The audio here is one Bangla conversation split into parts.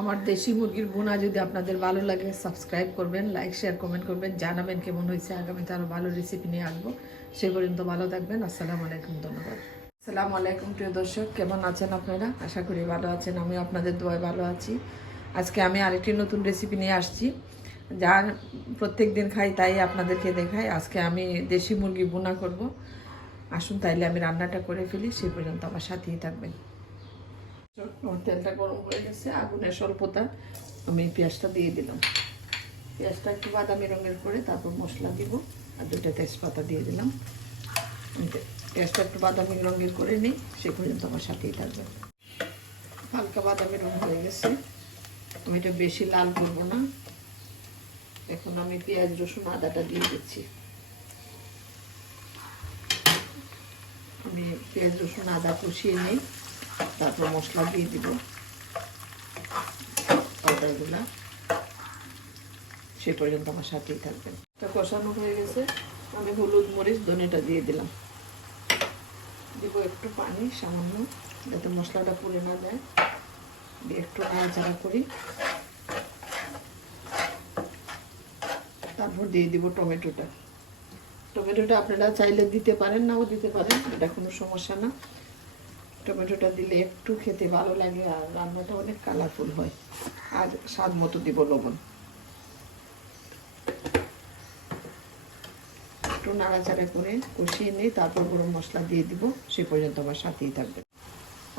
আমার দেশি মুরগির বোনা যদি আপনাদের ভালো লাগে সাবস্ক্রাইব করবেন লাইক শেয়ার কমেন্ট করবেন, জানাবেন কেমন হয়েছে। আগামীতে আরও ভালো রেসিপি নিয়ে আসব। সে পর্যন্ত ভালো থাকবেন। আসসালামু আলাইকুম, ধন্যবাদ। আসসালামু আলাইকুম, প্রিয় দর্শক। কেমন আছেন আপনারা? আশা করি ভালো আছেন। আমি আপনাদের দোয়ায় ভালো আছি। আজকে আমি আরেকটি নতুন রেসিপি নিয়ে আসছি। যা প্রত্যেক দিন খাই, তাই আপনাদেরকে দেখাই। আজকে আমি দেশি মুরগি বোনা করব। আসুন, তাইলে আমি রান্নাটা করে ফেলি। সেই পর্যন্ত আমার সাথেই থাকবেন। আমার তেলটা গরম হয়ে গেছে, আগুনের স্বল্পতা আমি পেঁয়াজটা দিয়ে দিলাম। পেঁয়াজটা একটু বাদামি রঙের করে তারপর মশলা দিব আর দুটো তেজপাতা দিয়ে দিলাম। পেঁয়াজটা একটু বাদামি রঙের করে নিই, সে পর্যন্ত আমার সাথেই থাকবে। হালকা বাদামি রঙ হয়ে গেছে। আমি এটা বেশি লাল করব না। এখন আমি পেঁয়াজ, রসুন, আদাটা দিয়ে দিচ্ছি। আমি পেঁয়াজ, রসুন, আদা কষিয়ে নিই। তারপর মশলা দিয়ে দিব। পাউডারগুলা। সে পর্যন্ত আমার সাথেই থাকবেন এটা কষানো হয়ে গেছে। আমি হলুদ মরিচ, ধনেটা দিয়ে দিলাম। দিব একটু পানি সামান্য, যাতে মশলাটা পুড়ে না যায়। দিয়ে একটু নাড়াচাড়া করি। তারপর দিয়ে দিব টমেটোটা। টমেটোটা আপনারা চাইলে দিতে পারেন, নাও দিতে পারেন। এটা কোনো সমস্যা না। টমেটোটা দিলে একটু খেতে ভালো লাগে আর রান্নাটা অনেক কালারফুল হয়। আর স্বাদ মতো দিব লবণ। একটু নাড়াচাড়া করে কষিয়ে নিই তারপর গরম মশলা দিয়ে দিব, সে পর্যন্ত আমার সাথেই থাকবে।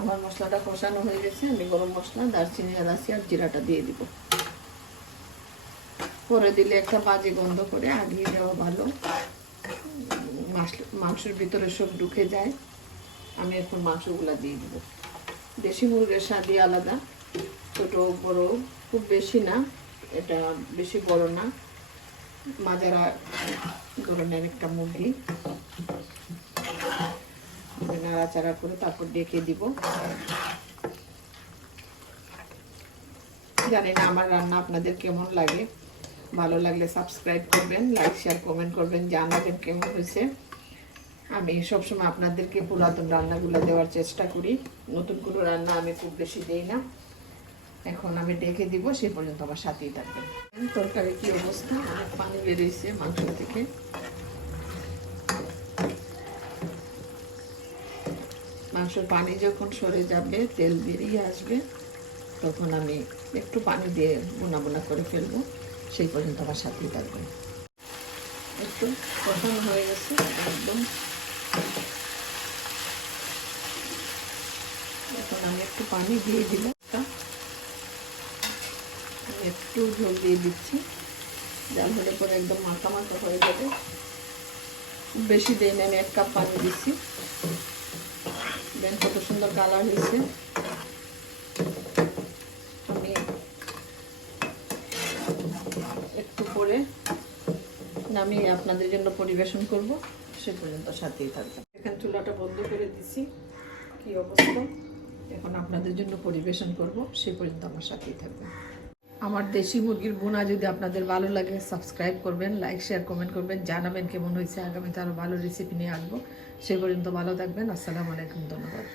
আমার মশলাটা কষানো হয়ে গেছে, আমি গরম মশলা, দারচিনি, এলাচি আর জিরাটা দিয়ে দিব। করে দিলে একটা বাজে গন্ধ করে আগিয়ে দেওয়া ভালো। মাংসের ভিতরে সব ঢুকে যায়। আমি এখন মাংসগুলো দিয়ে দেবো। দেশি মুরগের স্বাদই আলাদা, ছোট, বড়, খুব বেশি না, এটা বেশি বড় না। মাজারা ধরনের একটা মুরগি। নাড়াচাড়া করে তারপর ডেকে দিব। জানি না আমার রান্না আপনাদের কেমন লাগে। ভালো লাগলে সাবস্ক্রাইব করবেন লাইক শেয়ার কমেন্ট করবেন, জানাবেন কেমন হয়েছে। আমি সবসময় আপনাদেরকে পুরাতন রান্নাগুলো দেওয়ার চেষ্টা করি। নতুন কোনো রান্না আমি খুব বেশি দিই না। এখন আমি ডেকে দিব সেই পর্যন্ত আমার সাথেই থাকবে তরকারি কি অবস্থা? অনেক পানি বেরিয়েছে মাংস থেকে। মাংসের পানি যখন সরে যাবে, তেল বেরিয়ে আসবে, তখন আমি একটু পানি দিয়ে বোনা বোনা করে ফেলব, সেই পর্যন্ত আমার সাথেই থাকবে একটু কষানো হয়ে গেছে, একদম এখন আমি একটু পানি দিয়ে দিলাম। একটু ঝোল দিয়ে দিচ্ছি। জাল হলে পরে একদম মাখা মাখা হয়ে যাবে। বেশি দেই না, আমি এক কাপ পানি দিচ্ছি। দেন কত সুন্দর কালার হয়েছে। আমি একটু পরে নামিয়ে আপনাদের জন্য পরিবেশন করব। সে পর্যন্ত সাথেই থাকবেন। এখানে চুলাটা বন্ধ করে দিছি কি অবস্থা? এখন আপনাদের জন্য পরিবেশন করব, সে পর্যন্ত আমার সাথেই থাকবেন। আমার দেশি মুরগির বোনা যদি আপনাদের ভালো লাগে সাবস্ক্রাইব করবেন লাইক শেয়ার কমেন্ট করবেন, জানাবেন কেমন হয়েছে, আগামীতে আরও ভালো রেসিপি নিয়ে আসব। সে পর্যন্ত ভালো থাকবেন, আসসালামু আলাইকুম, ধন্যবাদ।